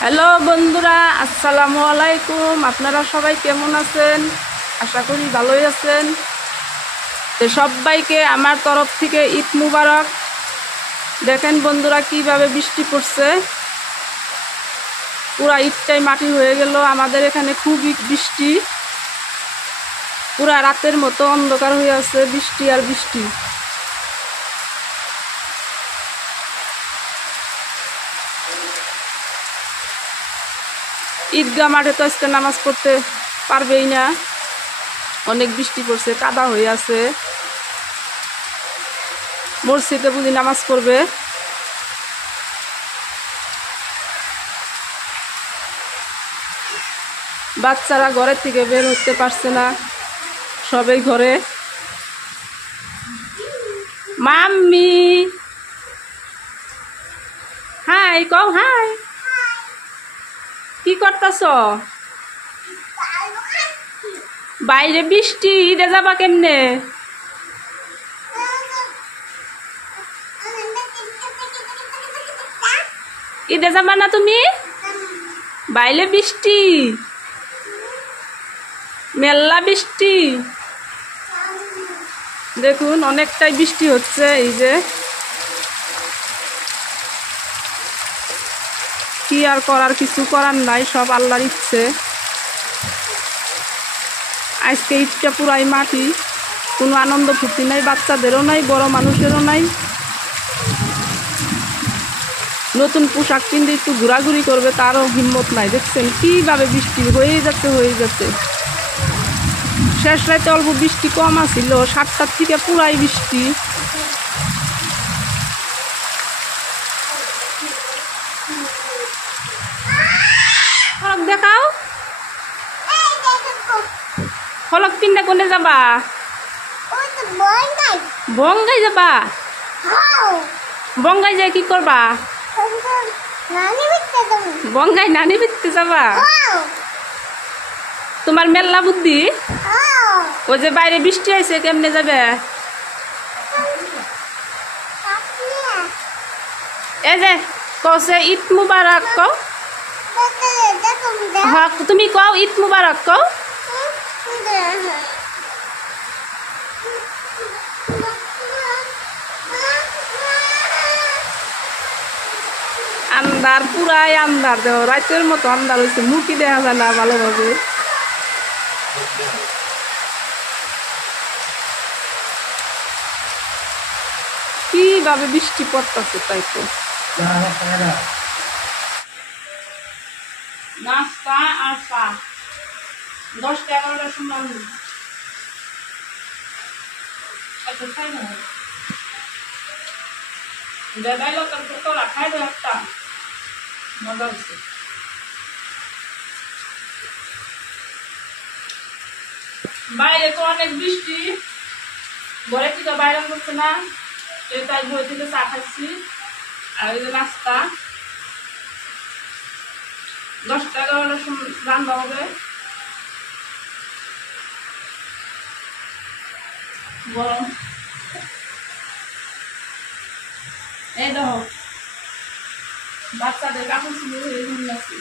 Hello বন্ধুরা, আসসালামু আলাইকুম। আপনারা সবাই কেমন আছেন? আশা করি ভালোই আছেন। তো সবাইকে আমার তরফ থেকে ঈদ মুবারক। দেখেন বন্ধুরা কিভাবে বৃষ্টি পড়ছে, পুরা ঈদটাই মাটি হয়ে গেল। আমাদের এখানে খুবই বৃষ্টি, পুরা রাতের মতো অন্ধকার হয়ে আছে, বৃষ্টি আর বৃষ্টি। ঈদগাহ মাঠে তো আজকে নামাজ পড়তে পারবেই না, অনেক বৃষ্টি পড়ছে, কাদা হয়ে আছে। মসজিদে বুঝি নামাজ পড়বে। বাচ্চারা ঘরের থেকে বের হতে পারছে না, সবাই ঘরে। মাম্মি হাই কও, হাই। কি করতেছ? বাইরে বৃষ্টি, ঈদে যাবা কেমনে? ঈদে যাবা না তুমি? বাইরে বৃষ্টি, মেলা বৃষ্টি। দেখুন অনেকটাই বৃষ্টি হচ্ছে। এই যে কি আর করার, কিছু করার নাই, সব আল্লাহর ইচ্ছে। আজকে ঈদটা পুরাই মাটি, কোনো আনন্দ ফুর্তি নাই, বাচ্চাদেরও নাই, বড় মানুষেরও নাই। নতুন পোশাক কিনতে একটু ঘোরাঘুরি করবে, তারও হিম্মত নাই। দেখছেন কিভাবে বৃষ্টি হয়ে যাচ্ছে। শেষ রাতে অল্প বৃষ্টি কম আসছিল, 7টার থেকে পুরাই বৃষ্টি। ফলক দেখাও, ফলক কিনতে কোনে যাবা? বঙ্গাই যাবা? বঙ্গাই যাই কি করবা? বঙ্গাই নানি বিতে যাবা? তোমার মেলা বুদ্ধি। ওই যে বাইরে বৃষ্টি আইছে, কেমনে যাবে? এই যে কছে ঈদ মুবারক কও। হ্যাঁ তুমি কও ঈদ মুবারক কও। আন্ধার, পুরাই আন্ধার। দেহ রাতের মতো আন্ধার হয়েছে, মুখই দেখা যায় না ভালোভাবে। কিভাবে বৃষ্টি পড়তেছে, তাই তো। নাস্তা আর চা 10-11টার সময় খাই না। দাদাইলো তার তোরা খাই দেয় একটা, মজা হচ্ছে। বাইরে তো অনেক বৃষ্টি, ঘরে থেকে বাইরে করছে না, তাই ঘর থেকে চা খাচ্ছি। আর ওই যে নাস্তা 10-11টার সময় রান্না হবে। গরম এই দেখো বাচ্চাদের কাপড় ছিল আছে।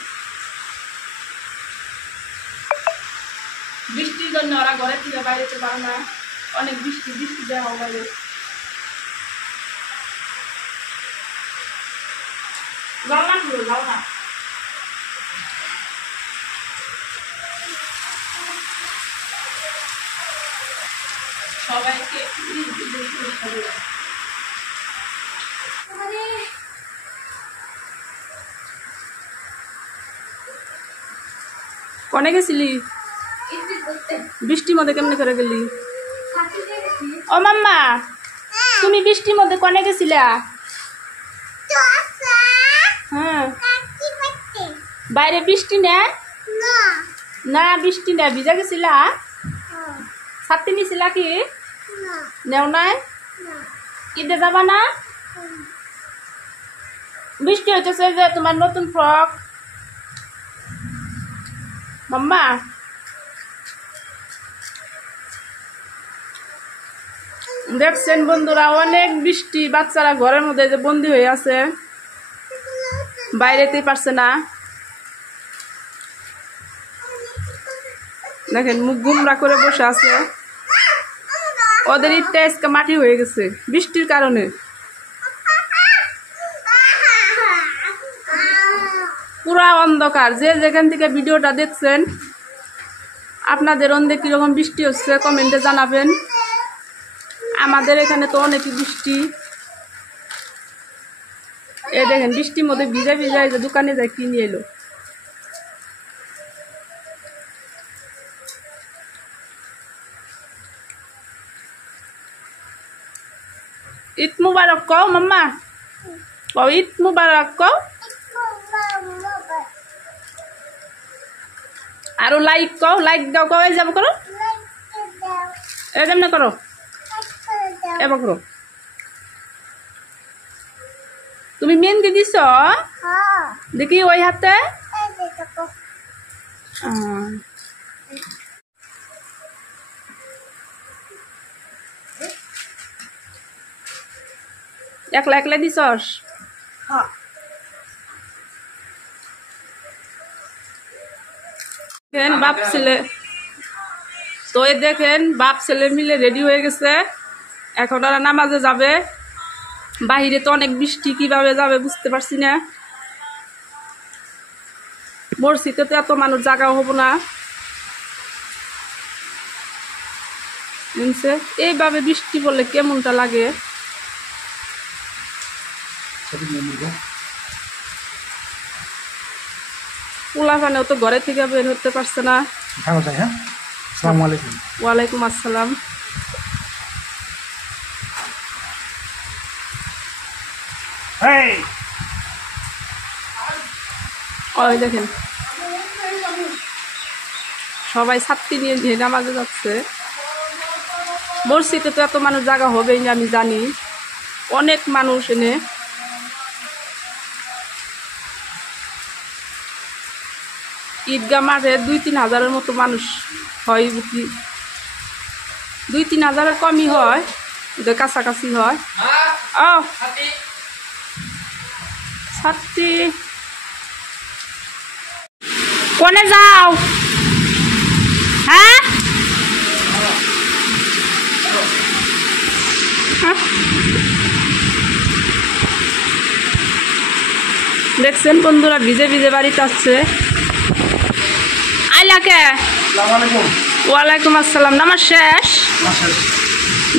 বৃষ্টির জন্য ওরা ঘরের থেকে বাইরে যেতে পারে না, অনেক বৃষ্টি দেওয়া বাইরে। যাও না সবাইকে কনে গেছিলি? বৃষ্টির মধ্যে কেমনে করে গেলি? ও মাম্মা, তুমি বৃষ্টির মধ্যে কনে গেছিলা? হ্যাঁ বাইরে বৃষ্টি না? না বৃষ্টি না, ভিজা গেছিলা? ছাত্রী নিছিলা কি? নেও নাই? ঈদে যাবা না? বৃষ্টি হইতেছে যে তোমার নতুন ফ্রক। মাম্মা দেখছেন বন্ধুরা, অনেক বৃষ্টি, বাচ্চারা ঘরের মধ্যে যে বন্দি হয়ে আছে। বাইরেতেই পারছে না। দেখেন মুখ গুমরা করে বসে আছে। ওদের ইটটা আজকে মাটি হয়ে গেছে বৃষ্টির কারণে। পুরা অন্ধকার। যে যেখান থেকে ভিডিওটা দেখছেন আপনাদের অন্ধে কিরকম বৃষ্টি হচ্ছে কমেন্টে জানাবেন। আমাদের এখানে তো অনেকই বৃষ্টি। এ দেখেন বৃষ্টির মধ্যে ভিজা ভিজা যে দোকানে যায় কিনে এলো। ঈদ মুবারক কও মাম্মা, কও ঈদ মুবারক কও। আরো লাইক কও, লাইক দাও কও। এই যাব করো, এমনি করো, এবার করো। তুমি মেহেন্দি দিছ দেখি ওই হাতে। একলা একলা দিছস? বাপ ছেলে তো দেখেন বাপ ছেলে মিলে রেডি হয়ে গেছে। এখন ওরা নামাজে যাবে। বাহিরে তো অনেক বৃষ্টি, কিভাবে যাবে বুঝতে পারছি না। মসজিদে তো এত মানুষ জায়গা হবো না। এইভাবে বৃষ্টি পড়লে কেমনটা লাগে। পোলাপানেও তো ঘরে থেকে বের হতে পারছে না। ওয়ালাইকুম আসসালাম। ওই দেখেন সবাই ছাত্রী নিয়ে যে নামাজে যাচ্ছে। মসজিদে তো এত মানুষ জায়গা হবেই না আমি জানি। অনেক মানুষ এনে। ঈদগাহ মাঠে 2-3 হাজারের মতো মানুষ হয় বুঝি। 2-3 হাজারের কমই হয়, ওদের কাছাকাছি হয়। ও ছাত্রী কোনে যাও? হ্যাঁ দেখছেন বন্ধুরা ভিজে ভিজে বাড়িতে আসছে। আইলাকে ওয়ালাইকুম আসসালাম। নামাজ শেষ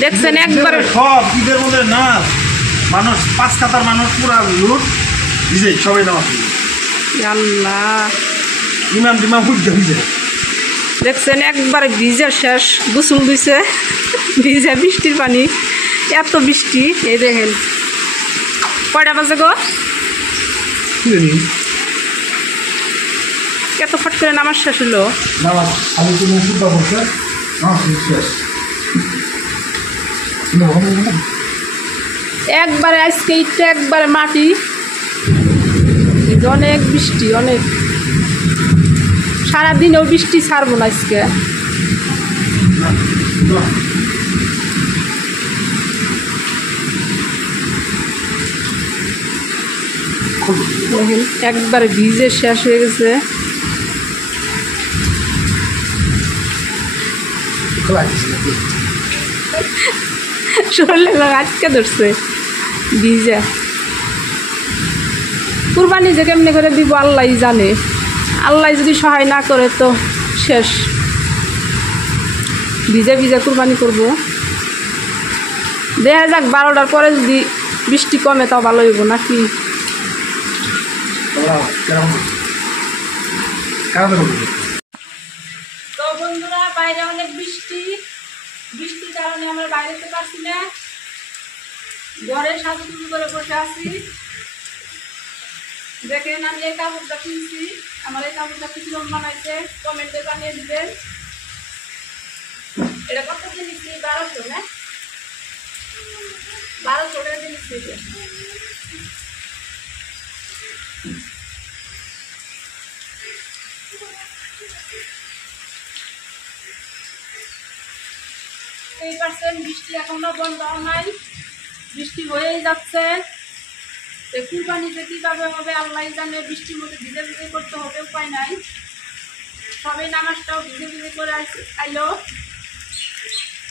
দেখছেন একবারে সব ঈদের মধ্যে না মানুষ 5 কাতার মানুষ পুরা লুট ভিজে সবাই নামাজ আল্লাহ ইমাম টিমাম হুইজা ভিজে দেখছেন একবারে ভিজে শেষ। গোসল দিছে ভিজে বৃষ্টির পানি, এত বৃষ্টি। এই দেখেন কয়টা বাজে গো? এত ফট করে নামাজ শেষ হলো। একবারে আজকে ইটটা একবারে মাটি। অনেক বৃষ্টি, অনেক। সারাদিনেও বৃষ্টি ছাড়বো না আজকে। দেখেন একবারে ভিজে শেষ হয়ে গেছে। শরীরে আটকে ধরছে ভিজে। কুরবানি যে কেমনি করে দিব আল্লাহ জানে। আল্লাহ যদি সহায় না করে তো শেষ। ভিজে ভিজে কুরবানি করবো। দেখা যাক 12টার পরে যদি বৃষ্টি কমে তাও ভালো হইব নাকি। তো বন্ধুরা বাইরে অনেক বৃষ্টি। বৃষ্টির কারণে আমরা বাইরে যেতে পারছি না। ঘরে সাজুগুজু করে বসে আছি। দেখেন আমি এই কাপড়টা কিনছি। আমার এই কাপড়টা কি রকম বানাইছে কমেন্টে জানিয়ে দিবেন। এটা কত কিনেছি? 1200 না? 1200 টাকা কিনেছি। বৃষ্টি এখনো বন্ধ নাই, বৃষ্টি হয়েই যাচ্ছে। কুরবানিতে কিভাবে হবে আল্লাহ জানে, বৃষ্টির মধ্যে ভিজে ভিজে করতে হবে, উপায় নাই। সবাই নামাজটাও ভিজে ভিজে করে আইলো।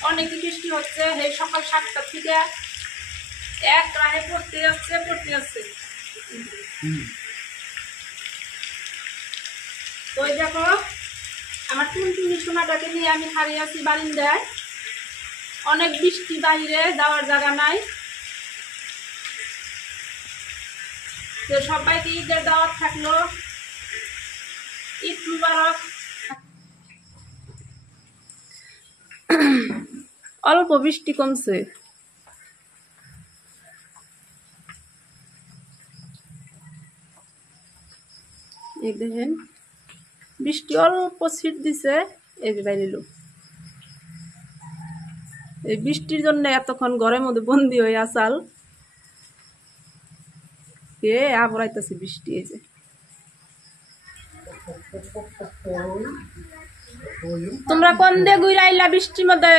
অনেকই বৃষ্টি হচ্ছে, এই সকাল 7টার থেকে এক রাহে পড়তে যাচ্ছে। তো এই দেখো আমার টুনটুনি সোনাটাকে নিয়ে আমি হারিয়ে আছি বারিন্দায়। অনেক বৃষ্টি, বাইরে যাওয়ার জায়গা নাই। তো সবাইকে ঈদের দাওয়াত থাকলো, ঈদ মুবারক। অল্প বৃষ্টি কমছে। এই দেখেন বৃষ্টি অল্প ছিট দিছে, এই যে বাইরে লোক। এই বৃষ্টির জন্য এতক্ষণ ঘরের মধ্যে বন্দি হয়ে আসাল, আবার আইতাছে বৃষ্টি। এই যে তোমরা কোন দিয়ে ঘুরে আইলা বৃষ্টির মধ্যে?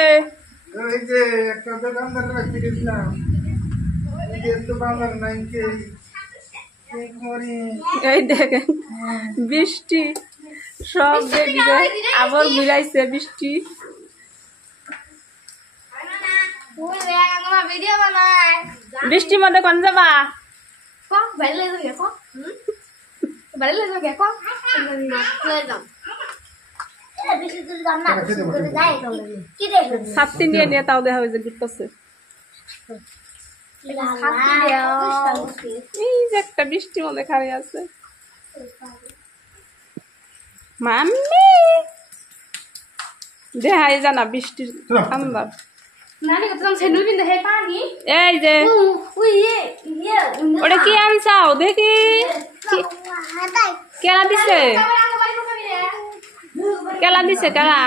এই দেখেন বৃষ্টি সব দেখবে, আবার ঘুরাইছে বৃষ্টি। বৃষ্টির মধ্যে কোন যাবা? ছাত্রী নিয়ে নিয়ে তাও দেখা হয়েছে ঘুরতেছে। এই যে একটা বৃষ্টির মধ্যে খাড়ি আছে। মাম্মি দেখাই জানা বৃষ্টির আন্দাজ। এই যে ওটা কি আনছাও দেখি, কেলা দিছে, কেলা দিছে, কেলা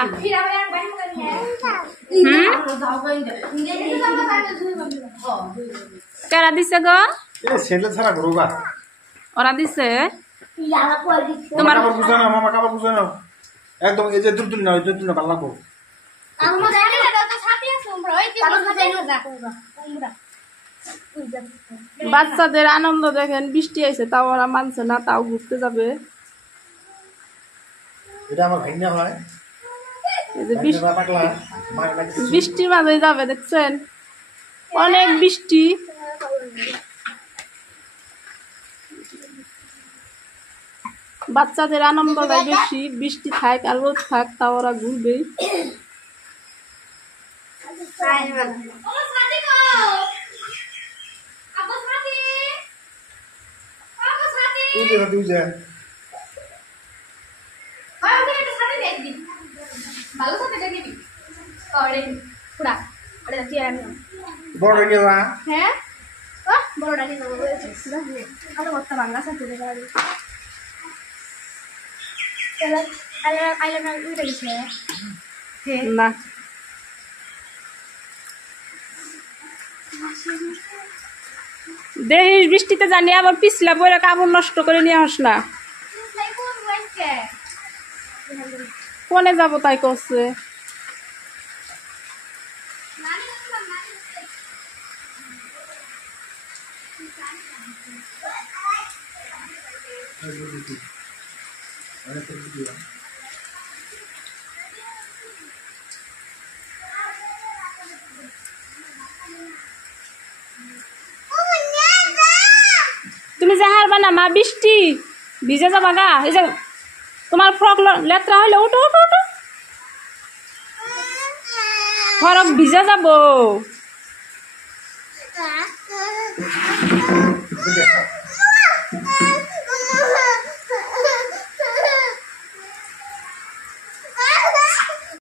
কেলা দিছে গো, ওরা দিছে তোমার একদম। এই যে দুল না, দুল না, ভালো লাগবো। বাচ্চাদের আনন্দ দেখেন, বৃষ্টি আইছে তাও ওরা মানছে না, তাও ঘুরতে যাবে। বৃষ্টির মাঝে যাবে, দেখছেন অনেক বৃষ্টি। বাচ্চাদের আনন্দটাই বেশি, বৃষ্টি থাক আর রোদ থাক তাও ওরা ঘুরবে। না দেখিস বৃষ্টিতে জানি আবার পিছলা বইরা কাপড় নষ্ট করে নিয়ে আস না। কোনে যাবো তাই করছে। তুমি যে হারবা না মা, বৃষ্টি ভিজে যাবা গা। এই যে তোমার ফ্রক লেত্রা হইলে উঠো উঠো উঠো, ফরক ভিজে যাবো।